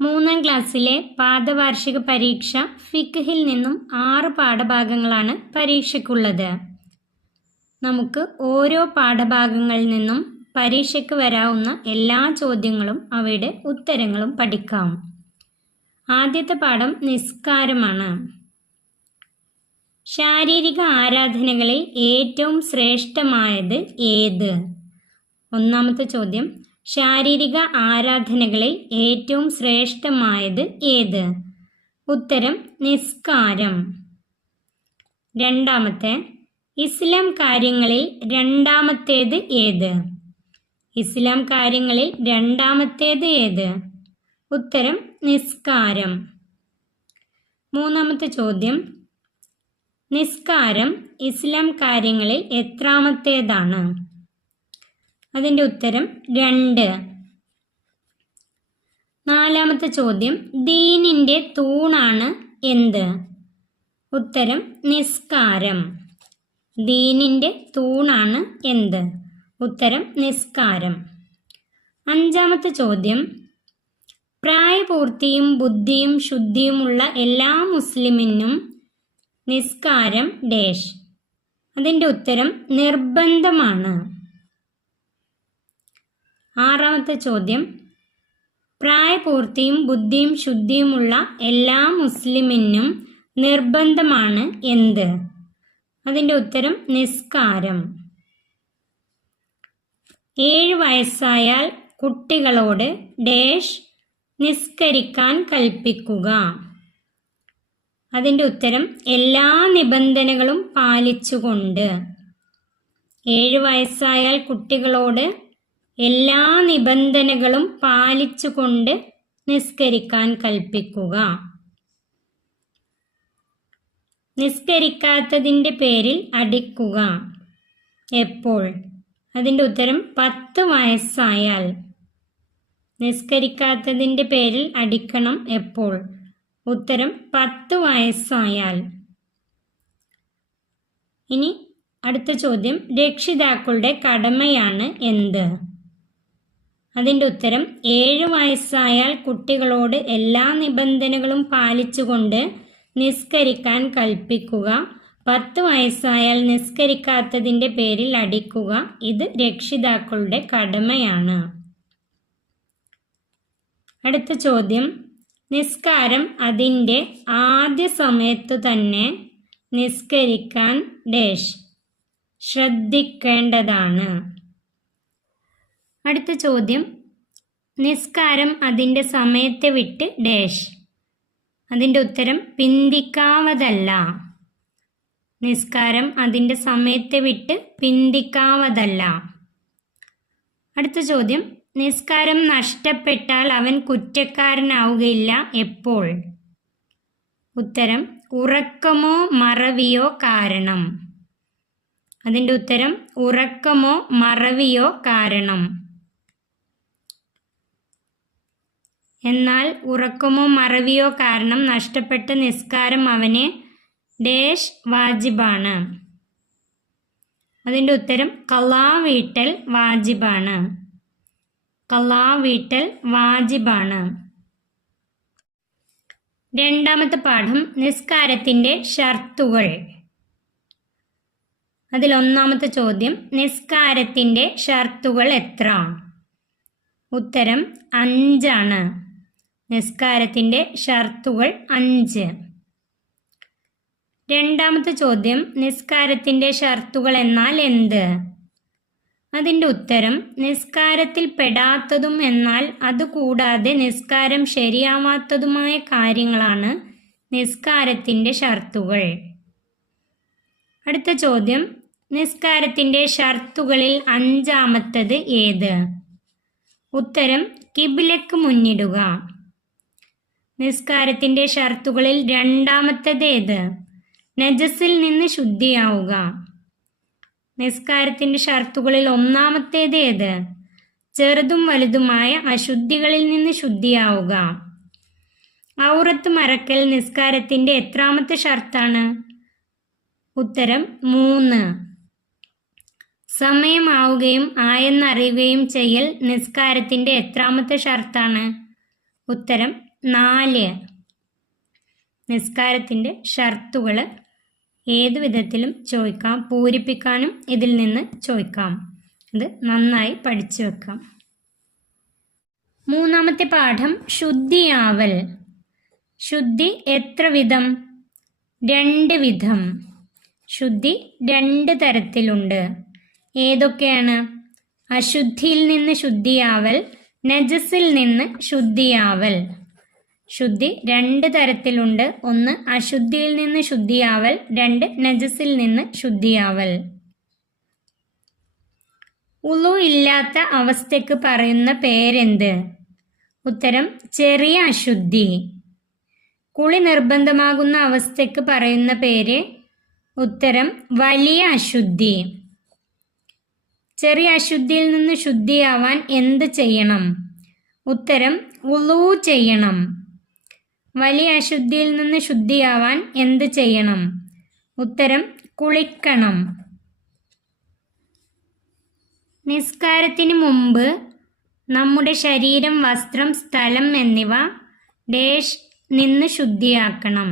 മൂന്നാം ക്ലാസ്സിലെ പാദവാർഷിക പരീക്ഷ ഫിഖ്ഹിൽ നിന്നും 6 പാഠഭാഗങ്ങളാണ് പരീക്ഷയ്ക്കുള്ളത്. നമുക്ക് ഓരോ പാഠഭാഗങ്ങളിൽ നിന്നും പരീക്ഷയ്ക്ക് വരാവുന്ന എല്ലാ ചോദ്യങ്ങളും അവയുടെ ഉത്തരങ്ങളും പഠിക്കാം. ആദ്യത്തെ പാഠം നിസ്കാരമാണ്. ശാരീരിക ആരാധനകളിൽ ഏറ്റവും ശ്രേഷ്ഠമായത് ഏത്? ഒന്നാമത്തെ ചോദ്യം, ശാരീരിക ആരാധനകളിൽ ഏറ്റവും ശ്രേഷ്ഠമായത് ഏത്? ഉത്തരം നിസ്കാരം. രണ്ടാമത്തെ, ഇസ്ലാം കാര്യങ്ങളിൽ രണ്ടാമത്തേത് ഏത്? ഇസ്ലാം കാര്യങ്ങളിൽ രണ്ടാമത്തേത് ഏത്? ഉത്തരം നിസ്കാരം. മൂന്നാമത്തെ ചോദ്യം, നിസ്കാരം ഇസ്ലാം കാര്യങ്ങളിൽ എത്രാമത്തേതാണ്? അതിൻ്റെ ഉത്തരം 2. നാലാമത്തെ ചോദ്യം, ദീനിൻ്റെ തൂണാണ് എന്ത്? ഉത്തരം നിസ്കാരം. ദീനിൻ്റെ തൂണാണ് എന്ത്? ഉത്തരം നിസ്കാരം. അഞ്ചാമത്തെ ചോദ്യം, പ്രായപൂർത്തിയും ബുദ്ധിയും ശുദ്ധിയുമുള്ള എല്ലാ മുസ്ലിമിനും നിസ്കാരം ഡേഷ്. അതിൻ്റെ ഉത്തരം നിർബന്ധമാണ്. ആറാമത്തെ ചോദ്യം, പ്രായപൂർത്തിയും ബുദ്ധിയും ശുദ്ധിയുമുള്ള എല്ലാ മുസ്ലിമിനും നിർബന്ധമാണ് എന്ത്? അതിൻ്റെ ഉത്തരം നിസ്കാരം. 7 വയസ്സായാൽ കുട്ടികളോട് ഡേഷ് നിസ്കരിക്കാൻ കൽപ്പിക്കുക. അതിൻ്റെ ഉത്തരം എല്ലാ നിബന്ധനകളും പാലിച്ചുകൊണ്ട്. 7 വയസ്സായാൽ കുട്ടികളോട് എല്ലാ നിബന്ധനകളും പാലിച്ചുകൊണ്ട് നിസ്കരിക്കാൻ കൽപ്പിക്കുക. നിസ്കരിക്കാത്തതിൻ്റെ പേരിൽ അടിക്കുക. എപ്പോൾ? അതിൻ്റെ ഉത്തരം 10 വയസ്സായാൽ. നിസ്കരിക്കാത്തതിൻ്റെ പേരിൽ അടിക്കണം എപ്പോൾ? ഉത്തരം 10 വയസ്സായാൽ. ഇനി അടുത്ത ചോദ്യം, രക്ഷിതാക്കളുടെ കടമയാണ് എന്ത്? അതിൻ്റെ ഉത്തരം 7 വയസ്സായാൽ കുട്ടികളോട് എല്ലാ നിബന്ധനകളും പാലിച്ചുകൊണ്ട് നിസ്കരിക്കാൻ കൽപ്പിക്കുക. 10 വയസ്സായാൽ നിസ്കരിക്കാത്തതിൻ്റെ പേരിൽ അടിക്കുക. ഇത് രക്ഷിതാക്കളുടെ കടമയാണ്. അടുത്ത ചോദ്യം, നിസ്കാരം അതിൻ്റെ ആദ്യ സമയത്തു തന്നെ നിസ്കരിക്കാൻ ഡേഷ് ശ്രദ്ധിക്കേണ്ടതാണ്. അടുത്ത ചോദ്യം, നിസ്കാരം അതിൻ്റെ സമയത്തെ വിട്ട് ഡേഷ്. അതിൻ്റെ ഉത്തരം പിന്തിക്കാവതല്ല. നിസ്കാരം അതിൻ്റെ സമയത്തെ വിട്ട് പിന്തിക്കാവതല്ല. അടുത്ത ചോദ്യം, നിസ്കാരം നഷ്ടപ്പെട്ടാൽ അവൻ കുറ്റക്കാരനാവുകയില്ല എപ്പോൾ? ഉത്തരം ഉറക്കമോ മറവിയോ കാരണം. അതിൻ്റെ ഉത്തരം ഉറക്കമോ മറവിയോ കാരണം. എന്നാൽ ഉറക്കമോ മറവിയോ കാരണം നഷ്ടപ്പെട്ട നിസ്കാരം അവന് ഡേഷ് വാജിബാണ്. അതിൻ്റെ ഉത്തരം ഖളാ വീട്ടൽ വാജിബാണ്. ഖളാ വീട്ടൽ വാജിബാണ്. രണ്ടാമത്തെ പാഠം, നിസ്കാരത്തിൻ്റെ ഷർത്തുകൾ. അതിൽ ഒന്നാമത്തെ ചോദ്യം, നിസ്കാരത്തിൻ്റെ ഷർത്തുകൾ എത്ര? ഉത്തരം 5 ആണ്. നിസ്കാരത്തിൻ്റെ ഷർത്തുകൾ 5. രണ്ടാമത്തെ ചോദ്യം, നിസ്കാരത്തിൻ്റെ ഷർത്തുകൾ എന്നാൽ എന്ത്? അതിൻ്റെ ഉത്തരം നിസ്കാരത്തിൽ പെടാത്തതും എന്നാൽ അതുകൂടാതെ നിസ്കാരം ശരിയാവാത്തതുമായ കാര്യങ്ങളാണ് നിസ്കാരത്തിൻ്റെ ഷർത്തുകൾ. അടുത്ത ചോദ്യം, നിസ്കാരത്തിൻ്റെ ഷർത്തുകളിൽ 5-ാമത്തത് ഏത്? ഉത്തരം കിബിലക്ക് മുന്നിടുക. നിസ്കാരത്തിൻ്റെ ഷർത്തുകളിൽ 2-ാമത്തത് ഏത്? നജസിൽ നിന്ന് ശുദ്ധിയാവുക. നിസ്കാരത്തിൻ്റെ ഷർത്തുകളിൽ 1-ാമത്തേത് ഏത്? ചെറുതും വലുതുമായ അശുദ്ധികളിൽ നിന്ന് ശുദ്ധിയാവുക. ഔറത്ത് മറക്കൽ നിസ്കാരത്തിൻ്റെ എത്രാമത്തെ ഷർത്താണ്? ഉത്തരം 3. സമയമാവുകയും ആയെന്നറിയുകയും ചെയ്യൽ നിസ്കാരത്തിൻ്റെ എത്രാമത്തെ ഷർത്താണ്? ഉത്തരം 4. നിസ്കാരത്തിൻ്റെ ഷർത്തുകൾ ഏതു വിധത്തിലും ചോദിക്കാം, പൂരിപ്പിക്കാനും ഇതിൽ നിന്ന് ചോദിക്കാം. ഇത് നന്നായി പഠിച്ചു വെക്കാം. 3-ാമത്തെ പാഠം ശുദ്ധിയാവൽ. ശുദ്ധി എത്ര വിധം? 2 വിധം. ശുദ്ധി 2 തരത്തിലുണ്ട്. ഏതൊക്കെയാണ്? അശുദ്ധിയിൽ നിന്ന് ശുദ്ധിയാവൽ, നജസിൽ നിന്ന് ശുദ്ധിയാവൽ. ശുദ്ധി 2 തരത്തിലുണ്ട്. 1 അശുദ്ധിയിൽ നിന്ന് ശുദ്ധിയാവൽ, 2 നജസിൽ നിന്ന് ശുദ്ധിയാവൽ. ഉളു ഇല്ലാത്ത അവസ്ഥയ്ക്ക് പറയുന്ന പേരെന്ത്? ഉത്തരം ചെറിയ അശുദ്ധി. കുളി നിർബന്ധമാകുന്ന അവസ്ഥയ്ക്ക് പറയുന്ന പേര്? ഉത്തരം വലിയ അശുദ്ധി. ചെറിയ അശുദ്ധിയിൽ നിന്ന് ശുദ്ധിയാവാൻ എന്ത് ചെയ്യണം? ഉത്തരം ഉളു ചെയ്യണം. വലിയ അശുദ്ധിയിൽ നിന്ന് ശുദ്ധിയാവാൻ എന്ത് ചെയ്യണം? ഉത്തരം കുളിക്കണം. നിസ്കാരത്തിന് മുമ്പ് നമ്മുടെ ശരീരം, വസ്ത്രം, സ്ഥലം എന്നിവ ഡേഷ് നിന്ന് ശുദ്ധിയാക്കണം.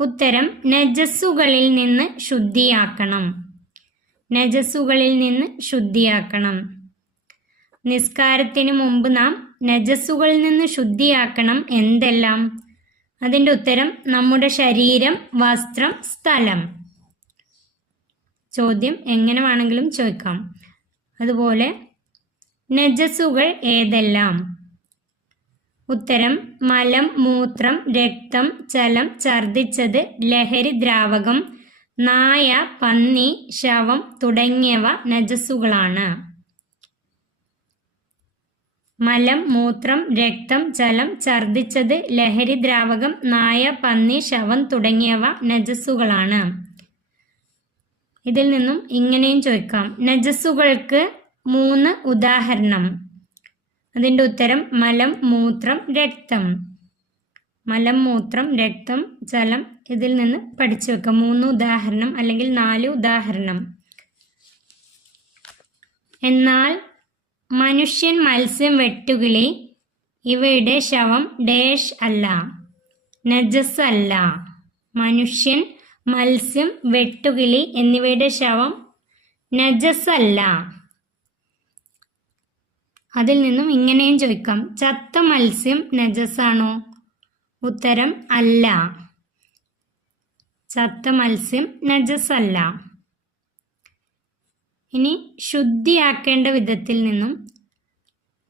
ഉത്തരം നജസ്സുകളിൽ നിന്ന് ശുദ്ധിയാക്കണം. നജസ്സുകളിൽ നിന്ന് ശുദ്ധിയാക്കണം. നിസ്കാരത്തിന് മുമ്പ് നാം നജസ്സുകളിൽ നിന്ന് ശുദ്ധിയാക്കണം എന്തെല്ലാം? അതിൻ്റെ ഉത്തരം നമ്മുടെ ശരീരം, വസ്ത്രം, സ്ഥലം. ചോദ്യം എങ്ങനെ വേണമെങ്കിലും ചോദിക്കാം. അതുപോലെ നജസ്സുകൾ ഏതെല്ലാം? ഉത്തരം മലം, മൂത്രം, രക്തം, ജലം, ഛർദ്ദിച്ചത്, ലഹരി ദ്രാവകം, നായ, പന്നി, ശവം തുടങ്ങിയവ നജസ്സുകളാണ്. മലം, മൂത്രം, രക്തം, ജലം, ഛർദ്ദിച്ചത്, ലഹരി ദ്രാവകം, നായ, പന്നി, ശവം തുടങ്ങിയവ നജസ്സുകളാണ്. ഇതിൽ നിന്നും ഇങ്ങനെയും ചോദിക്കാം. നജസ്സുകൾക്ക് 3 ഉദാഹരണം. അതിൻ്റെ ഉത്തരം മലം, മൂത്രം, രക്തം. മലം, മൂത്രം, രക്തം, ജലം. ഇതിൽ നിന്ന് പഠിച്ചു വെക്കാം 3 ഉദാഹരണം അല്ലെങ്കിൽ 4 ഉദാഹരണം. എന്നാൽ മനുഷ്യൻ, മത്സ്യം, വെട്ടുകിളി ഇവയുടെ ശവം ഡേഷ് അല്ല, നജസ് അല്ല. മനുഷ്യൻ, മത്സ്യം, വെട്ടുകിളി എന്നിവയുടെ ശവം നജസ് അല്ല. അതിൽ നിന്നും ഇങ്ങനെയും ചോദിക്കാം. ചത്ത മത്സ്യം നജസാണോ? ഉത്തരം അല്ല. ചത്ത മത്സ്യം നജസല്ല. ഇനി ശുദ്ധിയാക്കേണ്ട വിധത്തിൽ നിന്നും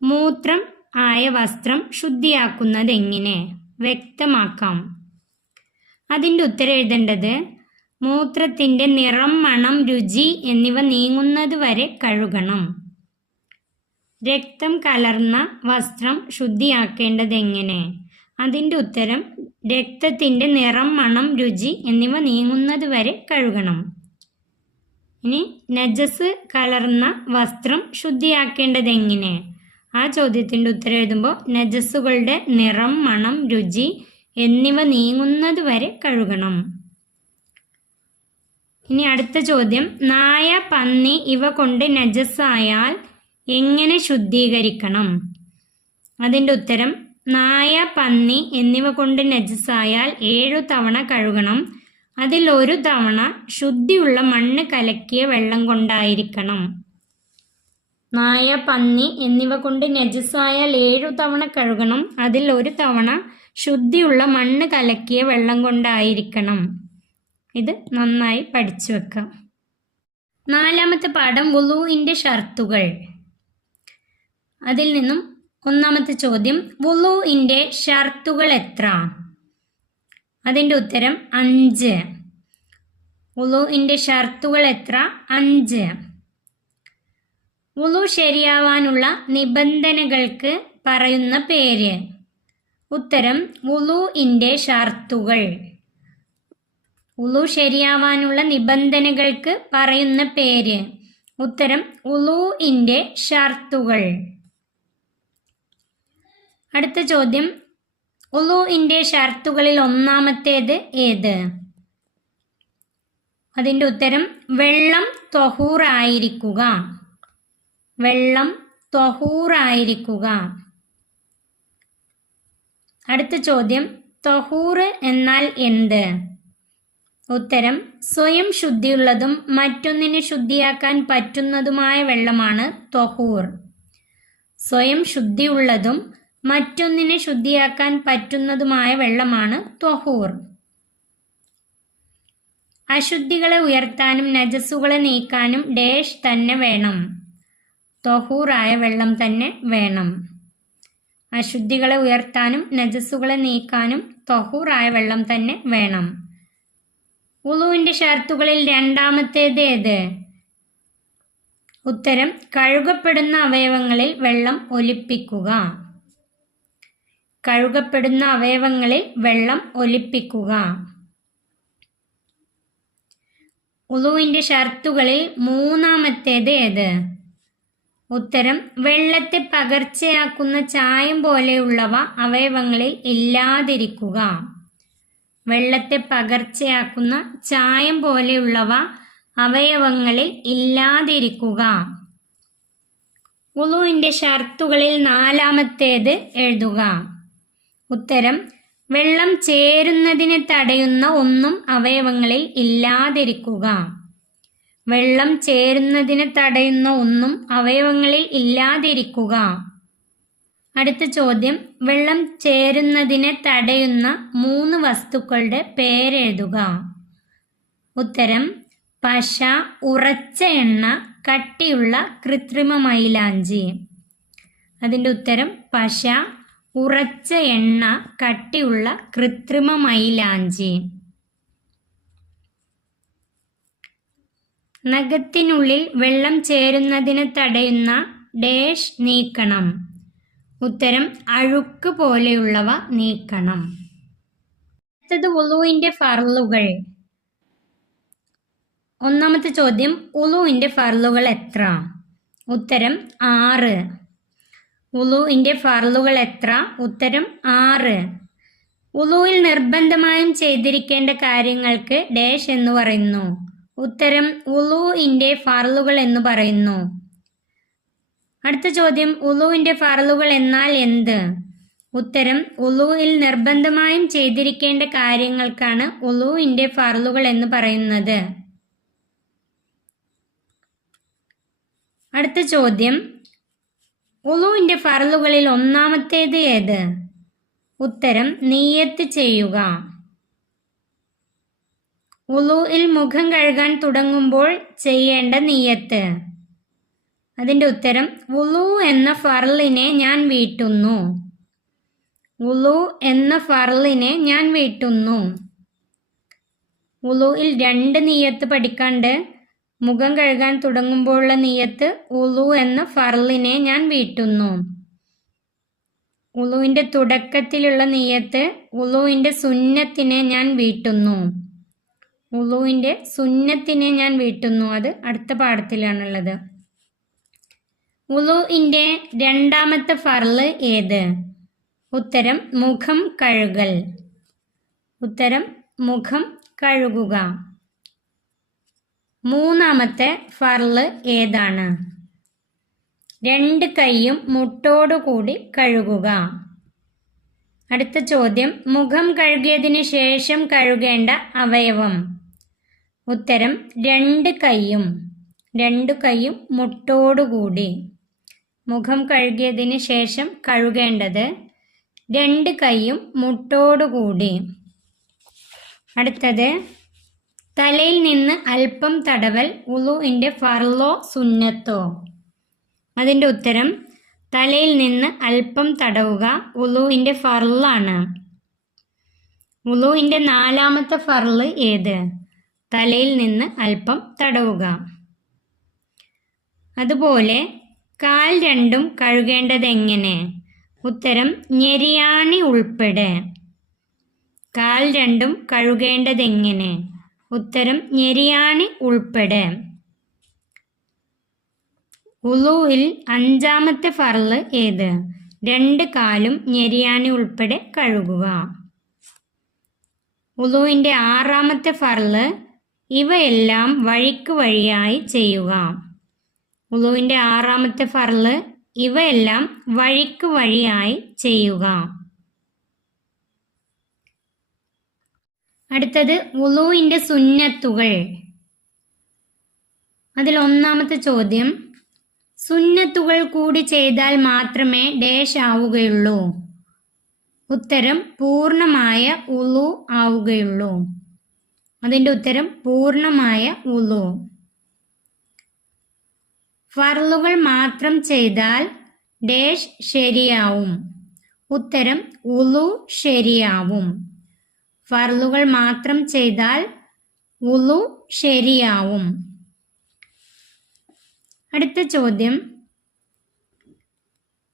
മൂത്രം ആയ വസ്ത്രം ശുദ്ധിയാക്കുന്നത് എങ്ങനെ വ്യക്തമാക്കാം. അതിൻ്റെ ഉത്തരം എഴുതേണ്ടത് മൂത്രത്തിൻ്റെ നിറം, മണം, രുചി എന്നിവ നീങ്ങുന്നത് വരെ കഴുകണം. രക്തം കലർന്ന വസ്ത്രം ശുദ്ധിയാക്കേണ്ടത് എങ്ങനെ? അതിൻ്റെ ഉത്തരം രക്തത്തിൻ്റെ നിറം, മണം, രുചി എന്നിവ നീങ്ങുന്നത് വരെ കഴുകണം. ഇനി നജസ് കലർന്ന വസ്ത്രം ശുദ്ധിയാക്കേണ്ടത് എങ്ങനെ? ആ ചോദ്യത്തിൻ്റെ ഉത്തരം എഴുതുമ്പോൾ നജസ്സുകളുടെ നിറം, മണം, രുചി എന്നിവ നീങ്ങുന്നത് വരെ കഴുകണം. ഇനി അടുത്ത ചോദ്യം. നായ, പന്നി ഇവ കൊണ്ട് നജസ്സായാൽ എങ്ങനെ ശുദ്ധീകരിക്കണം? അതിൻ്റെ ഉത്തരം നായ, പന്നി എന്നിവ കൊണ്ട് നജസ്സായാൽ 7 തവണ കഴുകണം. അതിൽ 1 തവണ ശുദ്ധിയുള്ള മണ്ണ് കലക്കിയ വെള്ളം കൊണ്ടായിരിക്കണം. നായ, പന്നി എന്നിവ കൊണ്ട് നജസ്സായാൽ 7 തവണ കഴുകണം. അതിൽ 1 തവണ ശുദ്ധിയുള്ള മണ്ണ് കലക്കിയ വെള്ളം കൊണ്ടായിരിക്കണം. ഇത് നന്നായി പഠിച്ചു വെക്കാം. 4-ാമത്തെ പാഠം വുളൂഇൻ്റെ ഷർത്തുകൾ. അതിൽ നിന്നും 1-ാമത്തെ ചോദ്യം. വുളൂഇൻ്റെ ഷർത്തുകൾ എത്ര? അതിൻ്റെ ഉത്തരം 5. വുളൂഇൻ്റെ ഷർത്തുകൾ എത്ര? 5. വുളു ശരിയാവാനുള്ള നിബന്ധനകൾക്ക് പറയുന്ന പേര്? ഉത്തരം വുളൂഇൻ്റെ ഷർത്തുകൾ. വുളു ശരിയാവാനുള്ള നിബന്ധനകൾക്ക് പറയുന്ന പേര്? ഉത്തരം വുളൂഇൻ്റെ ഷർത്തുകൾ. അടുത്ത ചോദ്യം. വുളൂഇൻ്റെ ഷർത്തുകളിൽ 1-ാമത്തേത് ഏത്? അതിൻ്റെ ഉത്തരം വെള്ളം ത്വഹൂറായിരിക്കുക. വെള്ളം ത്വഹൂറായിരിക്കുക. അടുത്ത ചോദ്യം, ത്വഹൂർ എന്നാൽ എന്ത്? ഉത്തരം, സ്വയം ശുദ്ധിയുള്ളതും മറ്റൊന്നിനെ ശുദ്ധിയാക്കാൻ പറ്റുന്നതുമായ വെള്ളമാണ് ത്വഹൂർ. സ്വയം ശുദ്ധിയുള്ളതും മറ്റൊന്നിനെ ശുദ്ധിയാക്കാൻ പറ്റുന്നതുമായ വെള്ളമാണ് ത്വഹൂർ. അശുദ്ധികളെ ഉയർത്താനും നജസ്സുകളെ നീക്കാനും ഡേഷ് തന്നെ വേണം. ത്വഹൂറായ വെള്ളം തന്നെ വേണം. അശുദ്ധികളെ ഉയർത്താനും നജസ്സുകളെ നീക്കാനും ത്വഹൂറായ വെള്ളം തന്നെ വേണം. വുളുവിന്റെ ഷർത്തുകളിൽ രണ്ടാമത്തേത് ഏത്? ഉത്തരം, കഴുകപ്പെടുന്ന അവയവങ്ങളിൽ വെള്ളം ഒലിപ്പിക്കുക. കഴുകപ്പെടുന്ന അവയവങ്ങളിൽ വെള്ളം ഒലിപ്പിക്കുക. വുളുവിന്റെ ഷർത്തുകളിൽ മൂന്നാമത്തേത് ഏത്? ഉത്തരം, വെള്ളത്തെ പകർച്ചയാക്കുന്ന ചായം പോലെയുള്ളവ അവയവങ്ങളിൽ ഇല്ലാതിരിക്കുക. വെള്ളത്തെ പകർച്ചയാക്കുന്ന ചായം പോലെയുള്ളവ അവയവങ്ങളിൽ ഇല്ലാതിരിക്കുക. വുളുവിന്റെ ഷർത്തുകളിൽ നാലാമത്തേത് എഴുതുക. ഉത്തരം, വെള്ളം ചേരുന്നതിനെ തടയുന്ന ഒന്നും അവയവങ്ങളിൽ ഇല്ലാതിരിക്കുക. വെള്ളം ചേരുന്നതിനെ തടയുന്ന ഒന്നും അവയവങ്ങളിൽ ഇല്ലാതിരിക്കുക. അടുത്ത ചോദ്യം, വെള്ളം ചേരുന്നതിനെ തടയുന്ന 3 വസ്തുക്കളുടെ പേരെഴുതുക. ഉത്തരം, പശ, ഉറച്ച എണ്ണ, കട്ടിയുള്ള കൃത്രിമ മൈലാഞ്ചി. അതിൻ്റെ ഉത്തരം പശ, ഉറച്ച എണ്ണ, കട്ടിയുള്ള കൃത്രിമ മൈലാഞ്ചി. നഖത്തിനുള്ളിൽ വെള്ളം ചേരുന്നതിനെ തടയുന്ന ഡേഷ് നീക്കണം. ഉത്തരം, അഴുക്ക് പോലെയുള്ളവ നീക്കണം. അടുത്തത് വുളുവിന്റെ ഫർളുകൾ. ഒന്നാമത്തെ ചോദ്യം, വുളുവിന്റെ ഫർളുകൾ എത്ര? ഉത്തരം 6. വുളുവിന്റെ ഫർളുകൾ എത്ര? ഉത്തരം 6. വുളുവിൽ നിർബന്ധമായും ചെയ്തിരിക്കേണ്ട കാര്യങ്ങൾക്ക് ഡേഷ് എന്ന് പറയുന്നു. ഉത്തരം, വുളുവിന്റെ ഫർളുകൾ എന്ന് പറയുന്നു. അടുത്ത ചോദ്യം, വുളുവിന്റെ ഫർളുകൾ എന്നാൽ എന്ത്? ഉത്തരം, വുളുവിൽ നിർബന്ധമായും ചെയ്തിരിക്കേണ്ട കാര്യങ്ങൾക്കാണ് വുളുവിന്റെ ഫർളുകൾ എന്ന് പറയുന്നത്. അടുത്ത ചോദ്യം, വുളുവിന്റെ ഫർളുകളിൽ ഒന്നാമത്തേത് ഏത്? ഉത്തരം, നിയ്യത്ത് ചെയ്യുക. വുളുവിൽ മുഖം കഴുകാൻ തുടങ്ങുമ്പോൾ ചെയ്യേണ്ട നിയ്യത്ത്. അതിൻ്റെ ഉത്തരം, വുളു എന്ന ഫർളിനെ ഞാൻ വീട്ടുന്നു. വുളു എന്ന ഫർളിനെ ഞാൻ വീട്ടുന്നു. വുളുവിൽ 2 നിയ്യത്ത് പഠിക്കാണ്ട്. മുഖം കഴുകാൻ തുടങ്ങുമ്പോഴുള്ള നിയ്യത്ത്, വുളു എന്ന ഫർളിനെ ഞാൻ വീട്ടുന്നു. വുളുവിൻ്റെ തുടക്കത്തിലുള്ള നിയ്യത്ത്, വുളുവിൻ്റെ സുന്നത്തിനെ ഞാൻ വീട്ടുന്നു. വുളുവിൻ്റെ സുന്നത്തിനെ ഞാൻ വീട്ടുന്നു. അത് അടുത്ത പാഠത്തിലാണുള്ളത്. വുളുവിൻ്റെ രണ്ടാമത്തെ ഫർള് ഏത്? ഉത്തരം, മുഖം കഴുകൽ. ഉത്തരം, മുഖം കഴുകുക. മൂന്നാമത്തെ ഫർള് ഏതാണ്? 2 കൈയും മുട്ടോടുകൂടി കഴുകുക. അടുത്ത ചോദ്യം, മുഖം കഴുകിയതിന് ശേഷം കഴുകേണ്ട അവയവം. ഉത്തരം, 2 കൈയും. 2 കൈയും മുട്ടോടുകൂടി. മുഖം കഴുകിയതിന് ശേഷം കഴുകേണ്ടത് 2 കൈയും മുട്ടോടുകൂടി. അടുത്തത്, തലയിൽ നിന്ന് അല്പം തടവൽ വുളുവിൻ്റെ ഫർളോ സുന്നത്തോ? അതിൻ്റെ ഉത്തരം, തലയിൽ നിന്ന് അല്പം തടവുക വുളുവിൻ്റെ ഫർളാണ്. വുളുവിൻ്റെ 4ാമത്തെ ഫർള് ഏത്? തലയിൽ നിന്ന് അല്പം തടവുക. അതുപോലെ കാൽ രണ്ടും കഴുകേണ്ടത് എങ്ങനെ? ഉത്തരം, ഞെരിയാണി ഉൾപ്പെടെ. കാൽ രണ്ടും കഴുകേണ്ടത് എങ്ങനെ? ഉത്തരം, ഞെരിയാണി ഉൾപ്പെടെ. വുളുവിൽ 5ാമത്തെ ഫർള് ഏത്? 2 കാലും ഞെരിയാണി ഉൾപ്പെടെ കഴുകുക. വുളുവിൻ്റെ 6ാമത്തെ ഫർള് ഇവയെല്ലാം വഴിക്ക് വഴിയായി ചെയ്യുക. വുളുവിൻ്റെ 6ാമത്തെ ഫർള് ഇവയെല്ലാം വഴിക്ക് വഴിയായി ചെയ്യുക. അടുത്തത് വുളൂഇന്റെ സുന്നത്തുകൾ. അതിൽ ഒന്നാമത്തെ ചോദ്യം, സുന്നത്തുകൾ കൂടി ചെയ്താൽ മാത്രമേ ഡാഷ് ആവുകയുള്ളൂ. ഉത്തരം പൂർണ്ണമായ വുളു ആവുകയുള്ളൂ. അതിൻ്റെ ഉത്തരം പൂർണ്ണമായ വുളു. ഫർളുകൾ മാത്രം ചെയ്താൽ ഡാഷ് ശരിയാവും. ഉത്തരം വുളു ശരിയാവും. ഫർളുകൾ മാത്രം ചെയ്താൽ വുളു ശരിയാവും. അടുത്ത ചോദ്യം,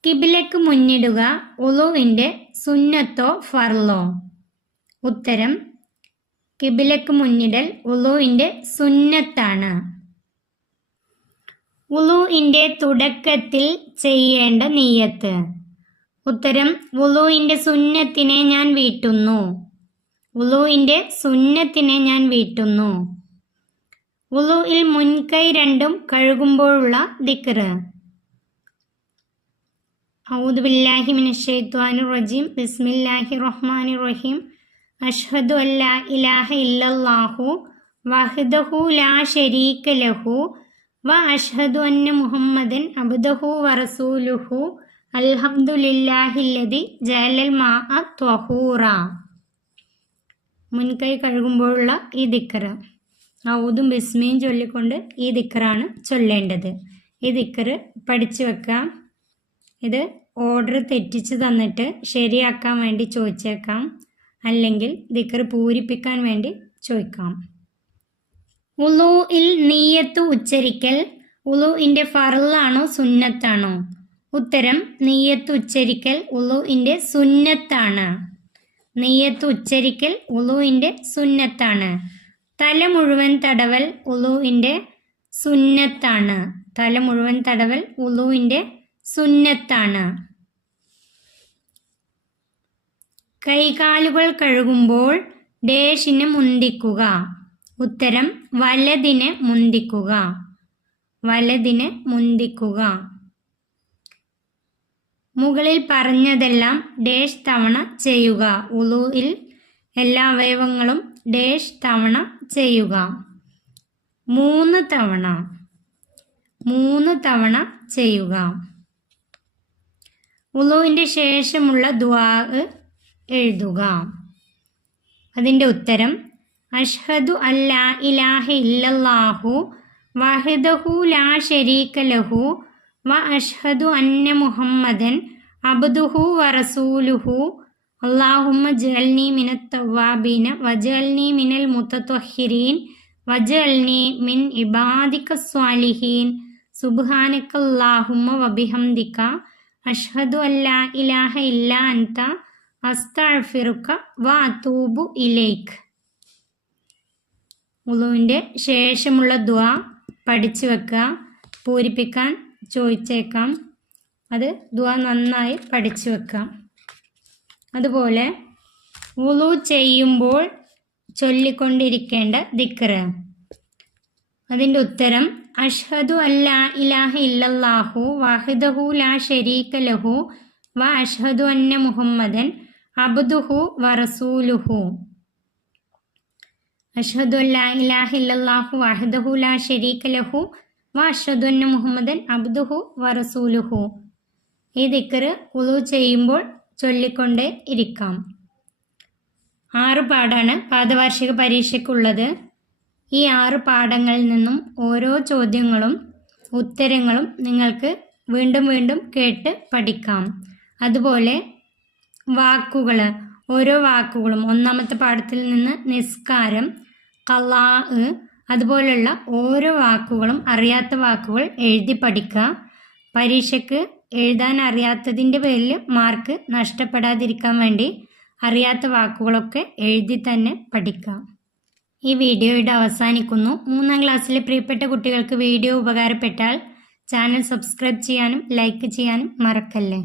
കിബിലക്ക് മുന്നിടുക വുളുവിന്റെ സുന്നത്തോ ഫർളോ? ഉത്തരം കിബിലക്ക് മുന്നിടൽ വുളുവിന്റെ സുന്നത്താണ്. വുളുവിന്റെ തുടക്കത്തിൽ ചെയ്യേണ്ട നിയ്യത്ത്. ഉത്തരം വുളുവിന്റെ സുന്നത്തിനെ ഞാൻ വീട്ടുന്നു. വുളുവിന്റെ സുന്നത്തിനെ ഞാൻ വീട്ടുന്നു. വുളുഇൽ മുൻകൈ രണ്ടും കഴുകുമ്പോഴുള്ള ദിക്ർ. അഊദു ബില്ലാഹി മിനശ് ശൈത്വാനിർ റജീം. ബിസ്മില്ലാഹിർ റഹ്മാനിർ റഹീം. അഷ്ഹദു അല്ലാ ഇലാഹ ഇല്ലല്ലാഹു വഹ്ദഹു ലാ ശരീക ലഹു വ അഷ്ഹദു അന്ന മുഹമ്മദൻ അബ്ദുഹു വറസൂലുഹു അൽഹംദുലില്ലാഹില്ലദി ജഅലൽ മാഅ ത്വഹൂറ. മുൻകൈ കഴുകുമ്പോഴുള്ള ഈ ദിക്ർ ഔദും ബിസ്മിയും ചൊല്ലിക്കൊണ്ട് ഈ ദിക്റാണ് ചൊല്ലേണ്ടത്. ഈ ദിക്ർ പഠിച്ചു വെക്കാം. ഇത് ഓർഡർ തെറ്റിച്ച് തന്നിട്ട് ശരിയാക്കാൻ വേണ്ടി ചോദിച്ചേക്കാം, അല്ലെങ്കിൽ ദിക്ർ പൂരിപ്പിക്കാൻ വേണ്ടി ചോദിക്കാം. വുളുഇൽ നിയ്യത്ത് ഉച്ചരിക്കൽ വുളുഇന്റെ ഫർളാണോ സുന്നത്താണോ? ഉത്തരം നിയ്യത്ത് ഉച്ചരിക്കൽ വുളുഇന്റെ സുന്നത്താണ്. നിയ്യത്ത് ഉച്ചരിക്കൽ വുളുഇന്റെ സുന്നത്താണ്. തല മുഴുവൻ തടവൽ വുളുഇന്റെ സുന്നത്താണ്. തല മുഴുവൻ തടവൽ വുളുഇന്റെ സുന്നത്താണ്. കൈകാലുകൾ കഴുകുമ്പോൾ ഡാഷിനെ മുന്തിക്കുക. ഉത്തരം വലതിനെ മുന്തിക്കുക. വലതിനെ മുന്തിക്കുക. മുകളിൽ പറഞ്ഞതെല്ലാം ഡാഷ് തവണ ചെയ്യുക. വുളുഇൽ എല്ലാ അവയവങ്ങളും ഡാഷ് തവണ ചെയ്യുക. 3 തവണ. 3 തവണ ചെയ്യുക. വുളുവിന്റെ ശേഷമുള്ള ദുആ എഴുതുക. അതിൻ്റെ ഉത്തരം അഷ്ഹദു അല്ലാ ഇലാഹ ഇല്ലല്ലാഹു വഹ്ദഹു ലാ ശരീക ലഹു വ അഷ്ഹദു അന്ന മുഹമ്മദൻ അബ്ദുഹു വറസൂലുഹു അല്ലാഹുമ്മ ജഅൽനി മിനത് തവ്വാബീന വജഅൽനി മിനൽ മുതത്വഹിരീൻ വജഅൽനി മിൻ ഇബാദിക സ്വാലിഹീൻ സുബ്ഹാനക്കല്ലാഹുമ്മ വബിഹംദിക അഷ്ഹദു അല്ലാ ഇലാഹ ഇല്ലാ അൻത അസ്തഗ്ഫിറുക വ അതൂബു ഇലൈക്. വുളുവിൻ്റെ ശേഷമുള്ള ദുആ പഠിച്ചു വെക്കുക. പൂരിപ്പിക്കാൻ ചോദിച്ചേക്കാം. അത് ദുആ നന്നായി പഠിച്ചു വെക്കാം. അതുപോലെ വുളു ചെയ്യുമ്പോൾ ചൊല്ലിക്കൊണ്ടിരിക്കേണ്ട ദിക്ർ. അതിൻ്റെ ഉത്തരം അഷ്ഹദു അല്ലാ ഇലാഹ ഇല്ലല്ലാഹു വഹ്ദഹു ലാ ശരീക ലഹു വ അഷ്ഹദു അന്ന മുഹമ്മദൻ അബ്ദുഹു വറസൂലുഹു. അഷ്ഹദു അല്ലാ ഇലാഹ ഇല്ലല്ലാഹു വഹ്ദഹു ലാ ശരീക ലഹു വ അഷ്ഹദു അന്ന മുഹമ്മദൻ അബ്ദുഹു വറസൂലുഹു. ഈ ദിക്ർ വുളു ചെയ്യുമ്പോൾ ചൊല്ലിക്കൊണ്ടേ ഇരിക്കാം. 6 പാഠാണ് പാദവാർഷിക പരീക്ഷയ്ക്കുള്ളത്. ഈ 6 പാഠങ്ങളിൽ നിന്നും ഓരോ ചോദ്യങ്ങളും ഉത്തരങ്ങളും നിങ്ങൾക്ക് വീണ്ടും വീണ്ടും കേട്ട് പഠിക്കാം. അതുപോലെ വാക്കുകൾ, ഓരോ വാക്കുകളും ഒന്നാമത്തെ പാഠത്തിൽ നിന്ന് നിസ്കാരം, ഖളാ, അതുപോലുള്ള ഓരോ വാക്കുകളും അറിയാത്ത വാക്കുകൾ എഴുതി പഠിക്കുക. പരീക്ഷയ്ക്ക് എഴുതാൻ അറിയാത്തതിൻ്റെ പേരിൽ മാർക്ക് നഷ്ടപ്പെടാതിരിക്കാൻ വേണ്ടി അറിയാത്ത വാക്കുകളൊക്കെ എഴുതി തന്നെ പഠിക്കാം. ഈ വീഡിയോ ഇവിടെ അവസാനിക്കുന്നു. 3ാം ക്ലാസ്സിലെ പ്രിയപ്പെട്ട കുട്ടികൾക്ക് വീഡിയോ ഉപകാരപ്പെട്ടാൽ ചാനൽ സബ്സ്ക്രൈബ് ചെയ്യാനും ലൈക്ക് ചെയ്യാനും മറക്കല്ലേ.